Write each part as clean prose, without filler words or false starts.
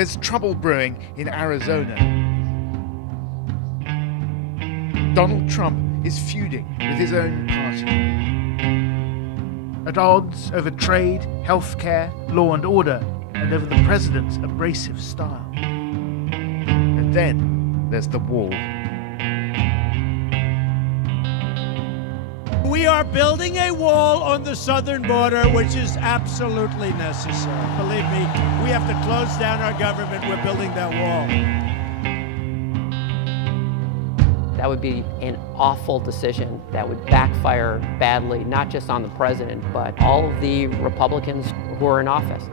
There's trouble brewing in Arizona. Donald Trump is feuding with his own party. At odds over trade, healthcare, law and order, and over the president's abrasive style. And then there's the wall. We are building a wall on the southern border, which is absolutely necessary. Believe me, we have to close down our government. We're building that wall. That would be an awful decision that would backfire badly, not just on the president, but all of the Republicans who are in office.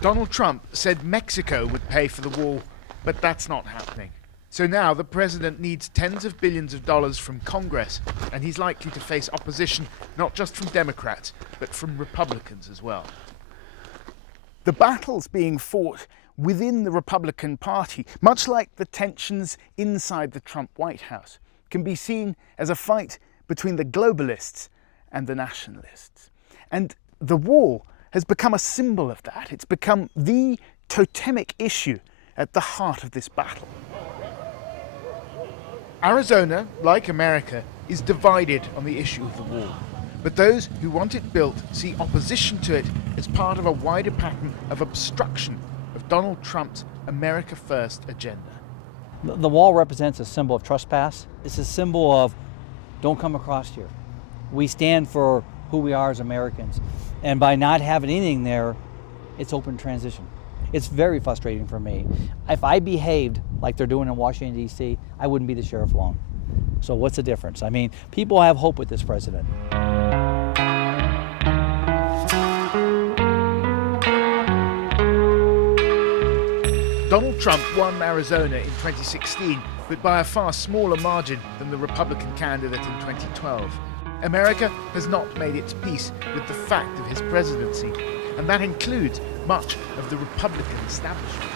Donald Trump said Mexico would pay for the wall, but that's not happening. So now the president needs tens of billions of dollars from Congress, and he's likely to face opposition not just from Democrats, but from Republicans as well. The battles being fought within the Republican Party, much like the tensions inside the Trump White House, can be seen as a fight between the globalists and the nationalists. And the wall has become a symbol of that. It's become the totemic issue at the heart of this battle. Arizona, like America, is divided on the issue of the wall. But those who want it built see opposition to it as part of a wider pattern of obstruction of Donald Trump's America First agenda. The wall represents a symbol of trespass. It's a symbol of don't come across here. We stand for who we are as Americans. And by not having anything there, it's open transition. It's very frustrating for me. If I behaved like they're doing in Washington, D.C., I wouldn't be the sheriff long. So what's the difference? I mean, people have hope with this president. Donald Trump won Arizona in 2016, but by a far smaller margin than the Republican candidate in 2012. America has not made its peace with the fact of his presidency, and that includes much of the Republican establishment.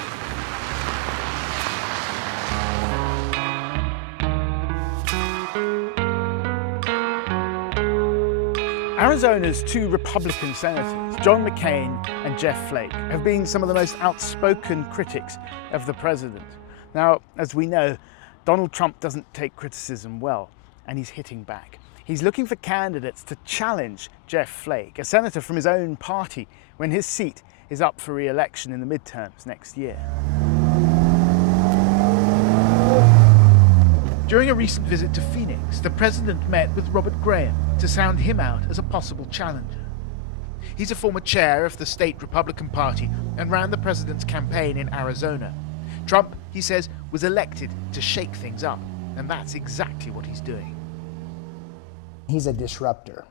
Arizona's two Republican senators, John McCain and Jeff Flake, have been some of the most outspoken critics of the president. Now, as we know, Donald Trump doesn't take criticism well, and he's hitting back. He's looking for candidates to challenge Jeff Flake, a senator from his own party, when his seat is up for re-election in the midterms next year. During a recent visit to Phoenix, the president met with Robert Graham to sound him out as a possible challenger. He's a former chair of the state Republican Party and ran the president's campaign in Arizona. Trump, he says, was elected to shake things up, and that's exactly what he's doing. He's a disruptor.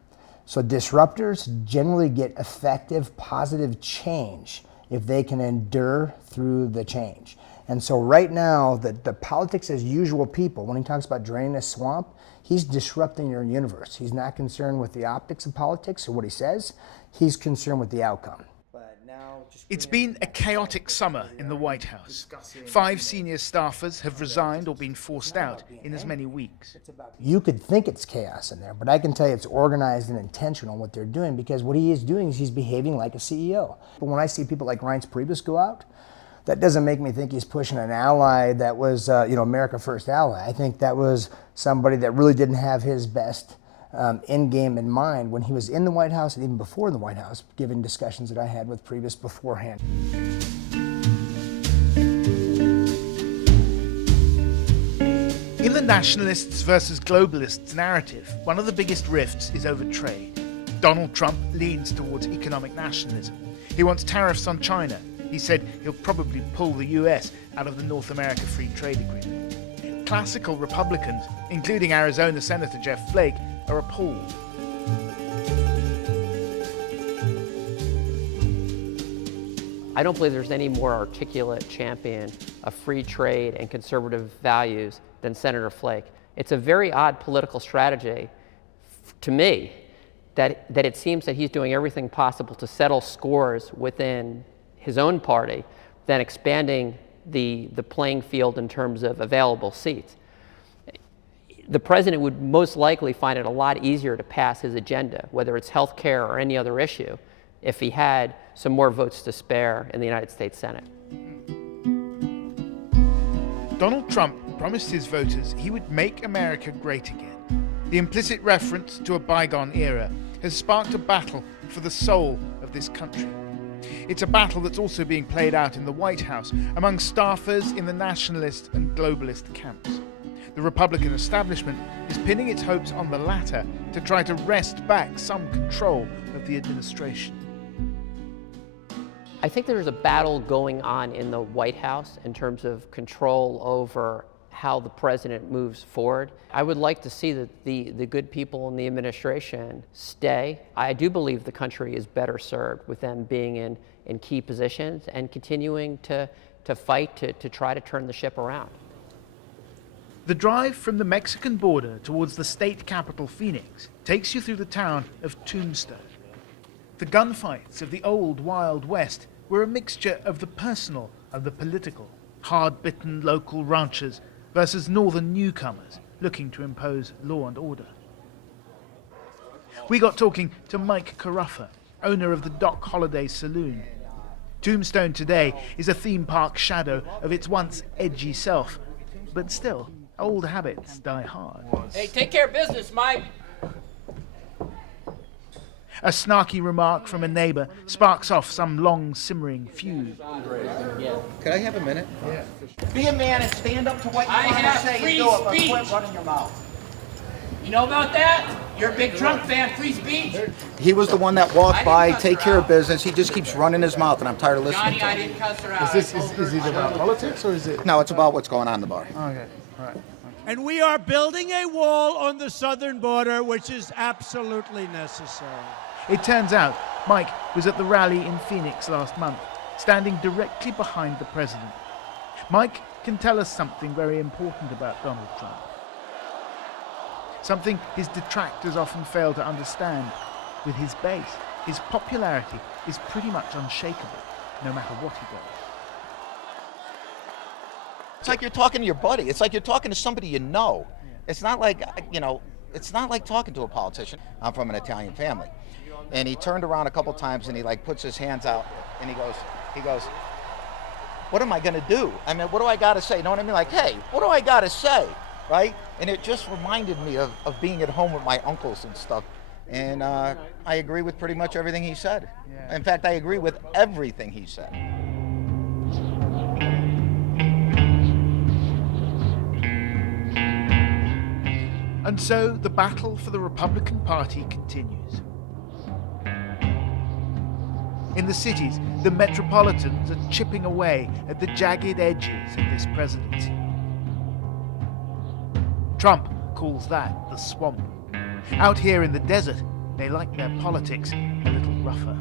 So disruptors generally get effective, positive change if they can endure through the change. And so right now, the politics as usual people, when he talks about draining a swamp, he's disrupting your universe. He's not concerned with the optics of politics or what he says. He's concerned with the outcome. It's been a chaotic summer in the White House. 5 senior staffers have resigned or been forced out in as many weeks. You could think it's chaos in there, but I can tell you it's organized and intentional what they're doing, because what he is doing is he's behaving like a CEO. But when I see people like Reince Priebus go out, that doesn't make me think he's pushing an ally that was, America First ally. I think that was somebody that really didn't have his best end game in mind when he was in the White House and even before the White House, given discussions that I had with Priebus beforehand. In the nationalists versus globalists narrative, one of the biggest rifts is over trade. Donald Trump leans towards economic nationalism. He wants tariffs on China. He said he'll probably pull the US out of the North America Free Trade Agreement. Classical Republicans, including Arizona Senator Jeff Flake, are appalled. I don't believe there's any more articulate champion of free trade and conservative values than Senator Flake. It's a very odd political strategy to me that it seems that he's doing everything possible to settle scores within his own party than expanding the playing field in terms of available seats. The president would most likely find it a lot easier to pass his agenda, whether it's health care or any other issue, if he had some more votes to spare in the United States Senate. Donald Trump promised his voters he would make America great again. The implicit reference to a bygone era has sparked a battle for the soul of this country. It's a battle that's also being played out in the White House among staffers in the nationalist and globalist camps. The Republican establishment is pinning its hopes on the latter to try to wrest back some control of the administration. I think there's a battle going on in the White House in terms of control over how the president moves forward. I would like to see that the good people in the administration stay. I do believe the country is better served with them being in key positions and continuing to fight to try to turn the ship around. The drive from the Mexican border towards the state capital Phoenix takes you through the town of Tombstone. The gunfights of the old Wild West were a mixture of the personal and the political, hard-bitten local ranchers versus northern newcomers looking to impose law and order. We got talking to Mike Caruffa, owner of the Doc Holiday Saloon. Tombstone today is a theme park shadow of its once edgy self, but still, old habits die hard. Hey, take care of business, Mike. A snarky remark from a neighbor sparks off some long simmering feud. Could I have a minute? Yeah. Be a man and stand up to what you I want to have say free and do it, but speech. quit running your mouth. You know about that? You're a big Trump fan, free speech? He was the one that walked by, take care of business. He just keeps running his mouth, and I'm tired of listening Johnny, to I him. didn't cuss her out. Is it about politics or is it? No, it's about what's going on in the bar. Okay, all right. And we are building a wall on the southern border, which is absolutely necessary. It turns out Mike was at the rally in Phoenix last month, standing directly behind the president. Mike can tell us something very important about Donald Trump. Something his detractors often fail to understand. With his base, his popularity is pretty much unshakable, no matter what he does. It's like you're talking to your buddy. It's like you're talking to somebody you know. It's not like, it's not like talking to a politician. I'm from an Italian family. And he turned around a couple times and he puts his hands out and he goes, what am I gonna do? I mean, what do I gotta say? You know what I mean? Like, hey, what do I gotta say? Right? And it just reminded me of being at home with my uncles and stuff. And I agree with pretty much everything he said. In fact, I agree with everything he said. And so the battle for the Republican Party continues. In the cities, the metropolitans are chipping away at the jagged edges of this presidency. Trump calls that the swamp. Out here in the desert, they like their politics a little rougher.